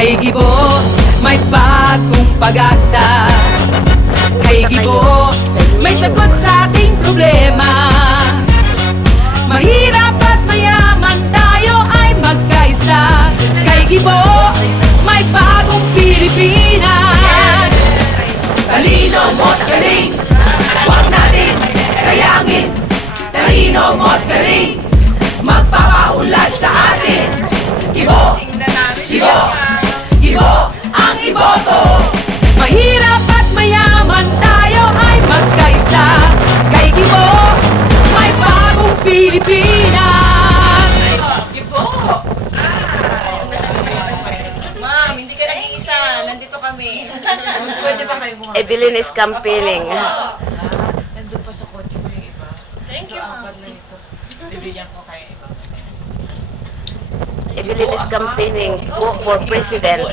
Kay Gibo, may bagong pag-asa. Kay Gibo, may sagot sa ating problema. Mahirap at mayaman, tayo ay magkaisa. Kay Gibo, may bagong Pilipinas. Talino mo't galing, huwag natin sayangin. Talino mo't galing, magpapaunlad sa atin. Gibo, Gibo, Gibo ang iboto. Mahirap at mayaman, tayo ay magkaisa. Kay Gibo, may bagong Pilipinas. Gibo! Ma'am, hindi ka nag-iisa. Nandito kami. Pwede ba kayo bumabalik? Evelyn is campaigning. Nandun pa sa kotse ko yung iba. Thank you, ma'am. Bibigyan ko kayo iba. Evelyn is campaigning for president.